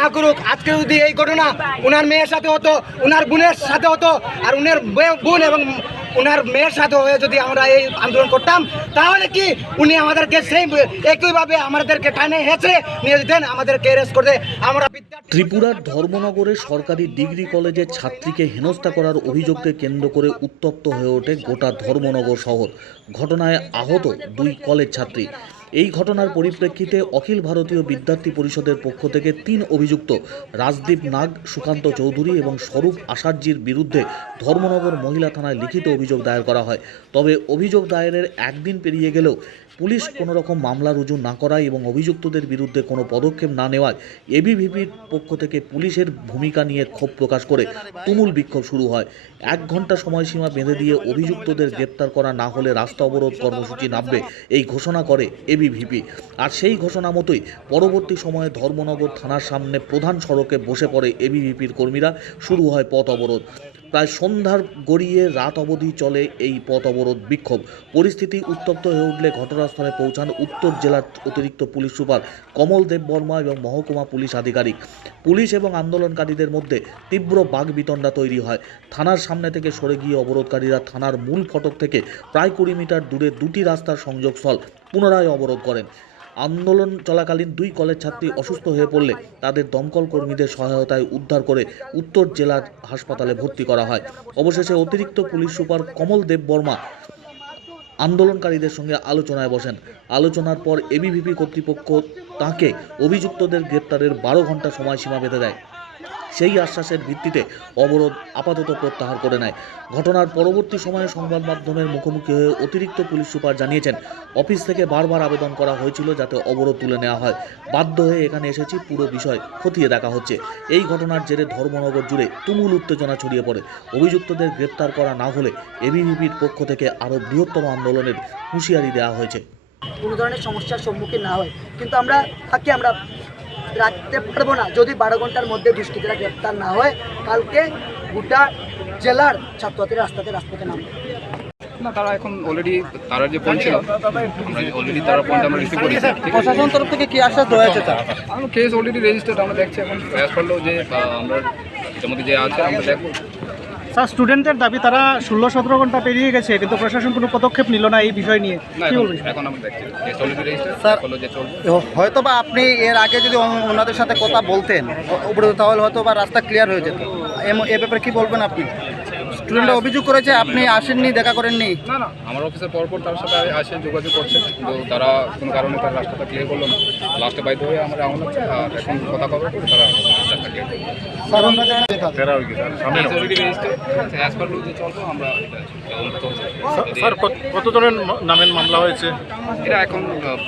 না করুক, আজকে যদি এই ঘটনা ওনার মেয়ের সাথে হতো ওনার বোনের সাথে হতো, আর উনার বোন এবং ওনার মেয়ের সাথে হয়ে যদি আমরা এই আন্দোলন করতাম, তাহলে কি উনি আমাদেরকে সেই একইভাবে আমাদেরকে টানে হেঁচড়ে নিয়ে যেতেন, আমাদেরকে অ্যারেস্ট করতে। আমরা ত্রিপুরার ধর্মনগরে সরকারি ডিগ্রি কলেজের ছাত্রীকে হেনস্থা করার অভিযোগকে কেন্দ্র করে উত্তপ্ত হয়ে ওঠে গোটা ধর্মনগর শহর। ঘটনায় আহত দুই কলেজ ছাত্রী। এই ঘটনার পরিপ্রেক্ষিতে অখিল ভারতীয় বিদ্যার্থী পরিষদের পক্ষ থেকে তিন অভিযুক্ত, রাজদীপ নাগ, সুকান্ত চৌধুরী এবং স্বরূপ আচার্যির বিরুদ্ধে ধর্মনগর মহিলা থানায় লিখিত অভিযোগ দায়ের করা হয়। তবে অভিযোগ দায়েরের একদিন পেরিয়ে গেলেও পুলিশ কোনো রকম মামলা রুজু না করায় এবং অভিযুক্তদের বিরুদ্ধে কোনো পদক্ষেপ না নেওয়ায় এবিভিপির পক্ষ থেকে পুলিশের ভূমিকা নিয়ে ক্ষোভ প্রকাশ করে তুমুল বিক্ষোভ শুরু হয়। এক ঘণ্টা সময়সীমা বেঁধে দিয়ে অভিযুক্তদের গ্রেপ্তার করা না হলে রাস্তা অবরোধ কর্মসূচি নামবে এই ঘোষণা করে এবিভিপি। আর সেই ঘোষণা মতোই পরবর্তী সময়ে ধর্মনগর থানার সামনে প্রধান সড়কে বসে পড়ে এবিভিপির কর্মীরা। শুরু হয় পথ অবরোধ। প্রায় সন্ধ্যার গড়িয়ে রাত অবধি চলে এই পথ অবরোধ বিক্ষোভ। পরিস্থিতি উত্তপ্ত হয়ে উঠলে ঘটনাস্থলে পৌঁছান উত্তর জেলার অতিরিক্ত পুলিশ সুপার কমল দেব বর্মা এবং মহকুমা পুলিশ আধিকারিক। পুলিশ এবং আন্দোলনকারীদের মধ্যে তীব্র বাগবিতণ্ডা তৈরি হয়। থানার সামনে থেকে সরে গিয়ে অবরোধকারীরা থানার মূল ফটক থেকে প্রায় কুড়ি মিটার দূরে দুটি রাস্তার সংযোগস্থল পুনরায় অবরোধ করেন। আন্দোলন চলাকালীন দুই কলেজ ছাত্রী অসুস্থ হয়ে পড়লে তাদের দমকল কর্মীদের সহায়তায় উদ্ধার করে উত্তর জেলার হাসপাতালে ভর্তি করা হয়। অবশেষে অতিরিক্ত পুলিশ সুপার কমল দেব বর্মা আন্দোলনকারীদের সঙ্গে আলোচনায় বসেন। আলোচনার পর এবিভিপি কর্তৃপক্ষ তাকে অভিযুক্তদের গ্রেপ্তারের বারো ঘণ্টা সময়সীমা বেঁধে দেয়। সেই আশ্বাসের ভিত্তিতে অবরোধ আপাতত প্রত্যাহার করে নেয়। ঘটনার পরবর্তী সময়ে সংবাদ মাধ্যমের মুখোমুখি হয়ে অতিরিক্ত পুলিশ সুপার জানিয়েছেন, অফিস থেকে বারবার আবেদন করা হয়েছিল যাতে অবরোধ তুলে নেওয়া হয়। বাধ্য হয়ে এখানে এসেছি, পুরো বিষয় খতিয়ে দেখা হচ্ছে। এই ঘটনার জেরে ধর্মনগর জুড়ে তুমুল উত্তেজনা ছড়িয়ে পড়ে। অভিযুক্তদের গ্রেপ্তার করা না হলে এবিভিপির পক্ষ থেকে আরও বৃহত্তম আন্দোলনের হুঁশিয়ারি দেওয়া হয়েছে। কোনো ধরনের সমস্যার সম্মুখীন না হয়। কিন্তু আমরা তাকে আমরা রাখতে পারব না। যদি বারো ঘণ্টার মধ্যে দুষ্কৃতীরা গ্রেপ্তার না হয় কালকে গোটা জেলার ছাত্রছাত্রীরা রাস্তাতে রাস্তাতে নামবে। না তারা এখন অলরেডি তারা যে পয়েন্ট ছিল অলরেডি তারা পয়েন্ট আমরা রিসিভ করেছি প্রশাসন তরফ থেকে কি আশ্বাস দেওয়া হয়েছে তার? কেস অলরেডি রেজিস্টার্ড আমরা দেখছি এখন। প্রয়াস করলেও যে আমরা যে আছে আমরা দেখব। স্যার স্টুডেন্টের দাবি তারা ষোলো সতেরো ঘণ্টা পেরিয়ে গেছে কিন্তু প্রশাসন কোনো পদক্ষেপ নিল না এই বিষয় নিয়ে। কি বলবেন? স্যার, হয়তো বা আপনি এর আগে যদি ওনাদের সাথে কথা বলতেন উপরে তাহলে হয়তো বা রাস্তা ক্লিয়ার হয়ে যেত। এম- এ ব্যাপারে কি বলবেন আপনি? স্টুডেন্টরা অভিযোগ করেছে আপনি আসেননি দেখা করেননি? না না আমার অফিসের পরপর তার সাথে আসে যোগাযোগ করছে কিন্তু তারা কোনো কারণে তার রাস্তাটা ক্লিয়ার করল না। লাস্টে বাইতে হয়ে আমরা এমন হচ্ছে আর এখন কথা করে তারা স্যার কত- কতজনের নামের মামলা হয়েছে এটা এখন এখন।